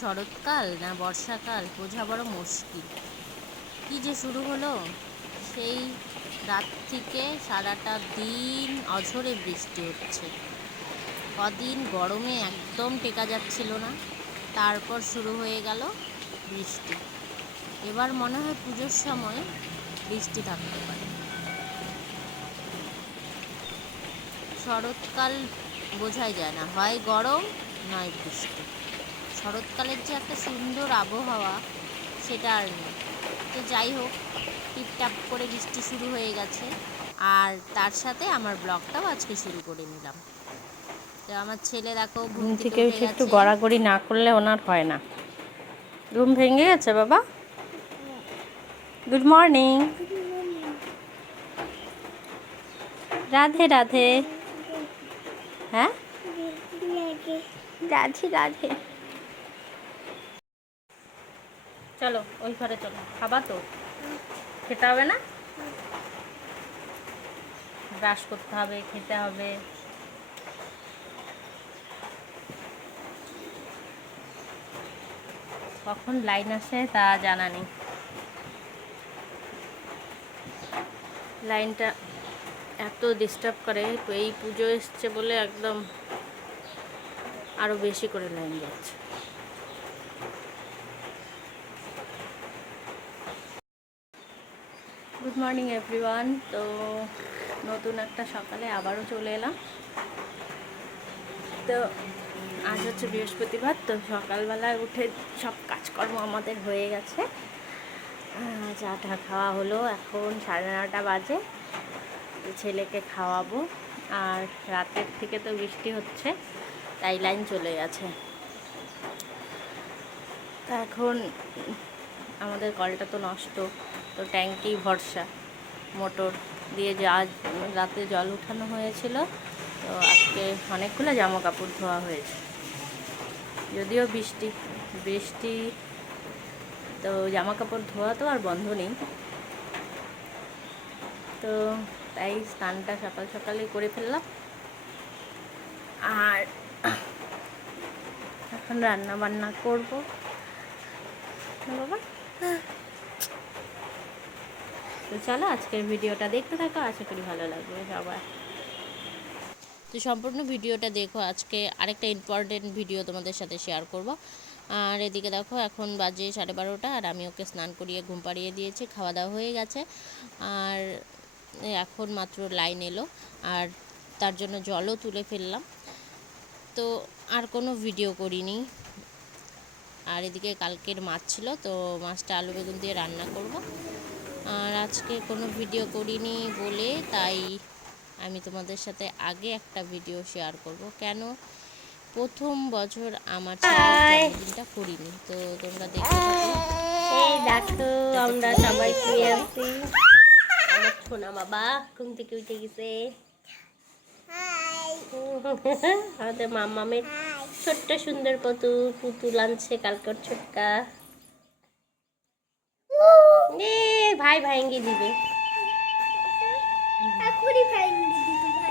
শরৎকাল না বর্ষাকাল বোঝা বড় মুশকিল। কী যে শুরু হলো? সেই রাত থেকে সারাটা দিন অঝরে বৃষ্টি হচ্ছে। কদিন গরমে একদম টেকা যাচ্ছিল না। তারপর শুরু হয়ে গেল বৃষ্টি। এবার মনে হয় পুজোর সময় বৃষ্টি থাকতে পারে। শরৎকাল বোঝাই যায় না, হয় গরম, নয় বৃষ্টি। শরৎকালের যে একটা সুন্দর আবহাওয়া সেটা আর নেই। তো যাই হোক টিপটাপ করে বৃষ্টি শুরু হয়ে গেছে। আর তার সাথে আমার ব্লগটাও আজকে শুরু করে নিলাম। তো আমার ছেলে দেখো ঘুম থেকে উঠে একটু গড়াগড়ি না করলে ওনার হয় না। ঘুম ভেঙে গেছে বাবা? Good morning Radhe Radhe. হ্যাঁ? রাধে রাধে। চলো, ওই ঘরে চলো। খাবা তো? খেতে হবে না? ব্রাশ করতে হবে, খেতে হবে। কখন লাইন আসে তা জানা নেই। লাইনটা এত ডিস্টার্ব করে এই পুজো এসছে বলে একদম আরও বেশি করে লাইন যাচ্ছে। মর্নিং এভরিওয়ান তো নতুন একটা সকালে আবারও চলে এলাম। তো আজ হচ্ছে বৃহস্পতিবার তো সকালবেলায় উঠে সব কাজকর্ম আমাদের হয়ে গেছে। আহ, চা টা খাওয়া হলো এখন সাড়ে নটা বাজে। ছেলেকে খাওয়াবো আর রাতের থেকে তো বৃষ্টি হচ্ছে তাই লাইন চলে গেছে। এখন আমাদের কলটা তো নষ্ট। তো ট্যাঙ্কি ভরসা। মোটর দিয়ে যা রাতে জল উঠানো হয়েছিল, তো আজকে অনেকগুলো জামা কাপড় ধোয়া হয়েছে। যদিও বৃষ্টি বৃষ্টি তো জামা কাপড় ধোয়া তো আর বন্ধ নেই। তো তাই স্নানটা সকাল সকালে করে ফেললাম। আর এখন রান্না বান্না করব। না বাবা? তো চলো আজকের ভিডিওটা দেখতে থাকো, আশা করি ভালো লাগবে। সবার তো সম্পূর্ণ ভিডিওটা দেখো, আজকে আরেকটা ইম্পর্টেন্ট ভিডিও তোমাদের সাথে শেয়ার করব। আর এদিকে দেখো, এখন বাজে সাড়ে বারোটা, আর আমি ওকে স্নান করিয়ে ঘুম পাড়িয়ে দিয়েছি, খাওয়া দাওয়া হয়ে গেছে। আর এখন মাত্র লাইন এলো, আর তার জন্য জলও তুলে ফেললাম। তো আর কোনো ভিডিও করিনি। আর এদিকে কালকের মাছ ছিল, তো মাছটা আলু বেগুন দিয়ে রান্না করব। আর আজকে কোনো ভিডিও করিনি বলে তাই আমি তোমাদের সাথে আগে একটা ভিডিও শেয়ার করব। কেন? প্রথম বছর আমার জন্মদিনটা করিনি। তো তোমরা দেখতে থাকো। এই দেখো আমরা সবাই শুয়ে আছি আমার সোনা বাবা ঘুম থেকে উঠে গেছে। আমাদের মামামের ছোট্ট সুন্দর পুতুল পুতুল আনছে কালকের ছোটকা ভাই ভাইঙ্গি দিবে।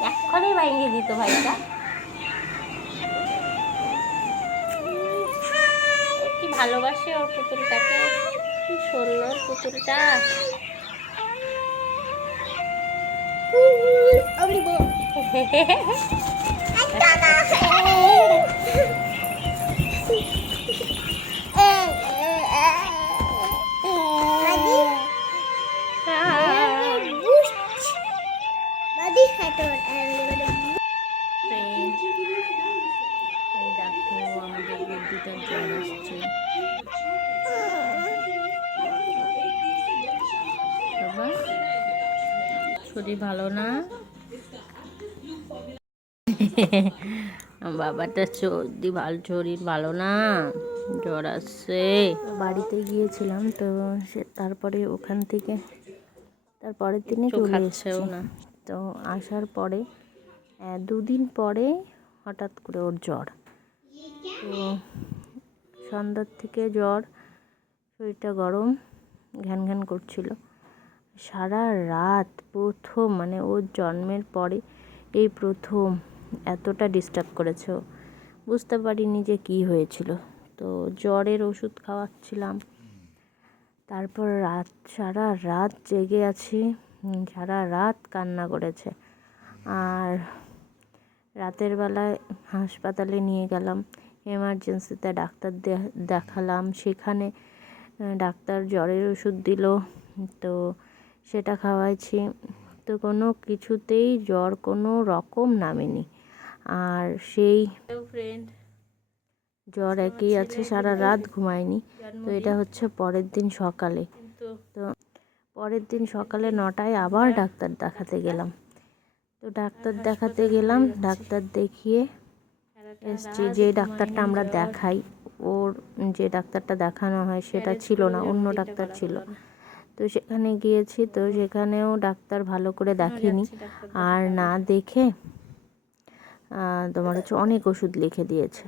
এখনই ভাইঙ্গি দিত ভাইটা। ও কি ভালোবাসে ওর পুতুলটাকে? কি সুন্দর পুতুলটা। এই শরীর ভালো না? বাবাটা সর্দি ভালো শরীর ভালো না? জ্বর আসছে। বাড়িতে গিয়েছিলাম তো সে তারপরে ওখান থেকে তারপরের দিনে চলে না। তো আসার পরে দুদিন পরে হঠাৎ করে ওর জ্বর। তো সন্ধ্যার থেকে জ্বর শরীরটা গরম ঘ্যান ঘ্যান করছিল। সারা রাত প্রথম মানে ওর জন্মের পরে এই প্রথম এতটা ডিস্টার্ব করেছে বুঝতে পারিনি যে কী হয়েছিল। তো জ্বরের ওষুধ খাওয়াচ্ছিলাম। তারপর রাত, সারা রাত জেগে আছি, সারা রাত কান্না করেছে। আর রাতের বেলায় হাসপাতালে নিয়ে গেলাম এমার্জেন্সিতে ডাক্তার দেখালাম। সেখানে ডাক্তার জ্বরের ওষুধ দিল। তো সেটা খাওয়াইছি। তো কোনো কিছুতেই জ্বর কোনো রকম নামেনি। আর সেই ফ্রেন্ড জ্বর একই আছে সারা রাত ঘুমায়নি। তো এটা হচ্ছে পরের দিন সকালে। তো পরের দিন সকালে নটায় আবার ডাক্তার দেখাতে গেলাম। তো ডাক্তার দেখাতে গেলাম ডাক্তার দেখিয়ে এসছি যে ডাক্তারটা আমরা দেখাই ওর যে ডাক্তারটা দেখানো হয় সেটা ছিল না অন্য ডাক্তার ছিল। তো সেখানে গিয়েছি তো সেখানেও ডাক্তার ভালো করে দেখেনি আর না দেখে তোমার হচ্ছে অনেক ওষুধ লিখে দিয়েছে।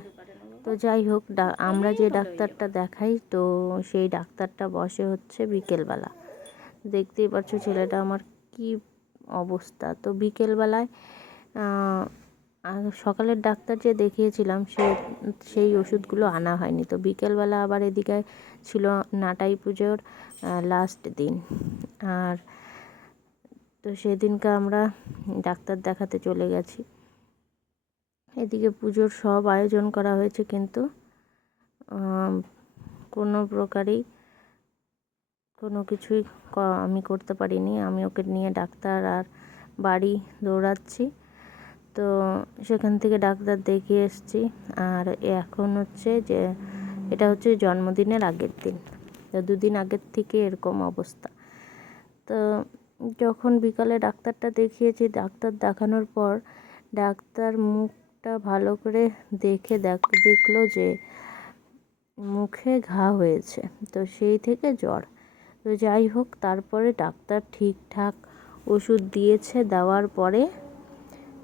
তো যাই হোক আমরা যে ডাক্তারটা দেখাই তো সেই ডাক্তারটা বসে হচ্ছে বিকেলবেলা। দেখতেই পাচ্ছ ছেলেটা আমার কি অবস্থা। তো বিকেলবেলায় আর সকালের ডাক্তার যে দেখিয়েছিলাম, সে, সেই ওষুধগুলো আনা হয়নি। তো বিকেলবেলা আবার এদিকে ছিল নাটাই পুজোর লাস্ট দিন। আর তো সেদিনকে আমরা ডাক্তার দেখাতে চলে গেছি। এদিকে পুজোর সব আয়োজন করা হয়েছে কিন্তু কোনো প্রকারেই কোনো কিছুই আমি করতে পারিনি। আমি ওকে নিয়ে ডাক্তার আর বাড়ি দৌড়াচ্ছি। তো সেখান থেকে ডাক্তার দেখিয়ে এসেছি। আর এখন হচ্ছে যে, এটা হচ্ছে জন্মদিনের আগের দিন। তো দুদিন আগের থেকে এরকম অবস্থা। তো যখন বিকালে ডাক্তারটা দেখিয়েছি, ডাক্তার দেখানোর পর ডাক্তার মুখটা ভালো করে দেখে দেখ, দেখল যে মুখে ঘা হয়েছে। তো সেই থেকে জ্বর। তো যাই হোক, তারপরে ডাক্তার ঠিকঠাক ওষুধ দিয়েছে, দেওয়ার পরে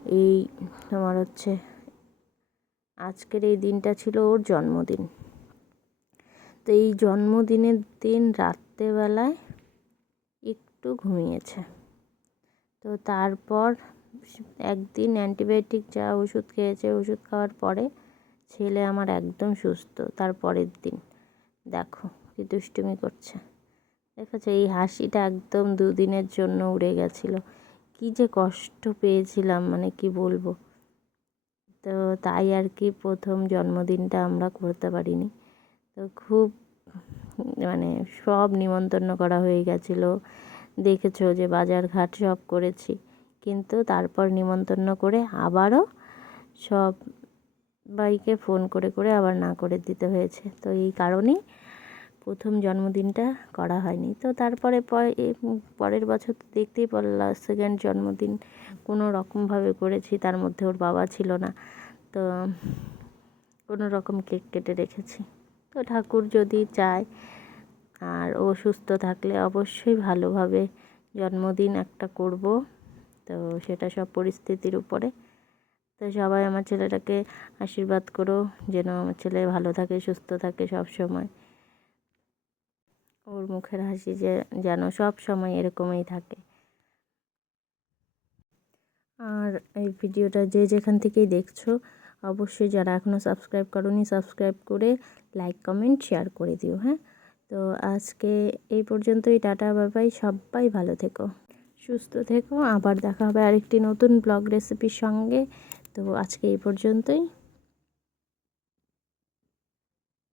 এই তোমার হচ্ছে আজকের এই দিনটা ছিল ওর জন্মদিন। তো এই জন্মদিনের দিন রাত্রেবেলায় একটু ঘুমিয়েছে। তো তারপর একদিন অ্যান্টিবায়োটিক যা ওষুধ খেয়েছে ওষুধ খাওয়ার পরে ছেলে আমার একদম সুস্থ, তার পরের দিন। দেখো কি দুষ্টুমি করছে। দেখেছ এই হাসিটা একদম দুদিনের জন্য উড়ে গেছিল। কি যে কষ্ট পেয়েছিলাম মানে কি বলব? তো তাই আর কি প্রথম জন্মদিনটা আমরা করতে পারিনি। তো খুব মানে সব নিমন্ত্রণ করা হয়ে গেছিল। দেখেছ যে বাজার ঘাট সব করেছি। কিন্তু তারপর নিমন্ত্রণ করে আবারও সব বাইকে ফোন করে করে আবার না করে দিতে হয়েছে। তো এই কারণেই প্রথম জন্মদিনটা করা হয়নি। তো তারপরে পরের বছর তো দেখতেই পারলা সেকেন্ড জন্মদিন। কোনো রকমভাবে করেছি, তার মধ্যে ওর বাবা ছিল না। তো কোনো রকম কেক কেটে রেখেছি। তো ঠাকুর যদি চায় আর ও সুস্থ থাকলে অবশ্যই ভালোভাবে জন্মদিন একটা করব। তো সেটা সব পরিস্থিতির উপরে। তো সবাই আমার ছেলেটাকে আশীর্বাদ করো, যেন আমার ছেলে ভালো থাকে, সুস্থ থাকে সব সময়। ওর মুখের হাসি যে, যেন সব সময় এরকমই থাকে। আর এই ভিডিওটা যে যেখান থেকেই দেখছ, অবশ্যই যারা এখনও সাবস্ক্রাইব করোনি সাবস্ক্রাইব করে লাইক কমেন্ট শেয়ার করে দিও হ্যাঁ? তো আজকে এই পর্যন্তই, টাটা বাবাই সবাই ভালো থেকো। সুস্থ থেকো, আবার দেখা হবে আরেকটি নতুন ব্লগ রেসিপির সঙ্গে। তো আজকে এই পর্যন্তই।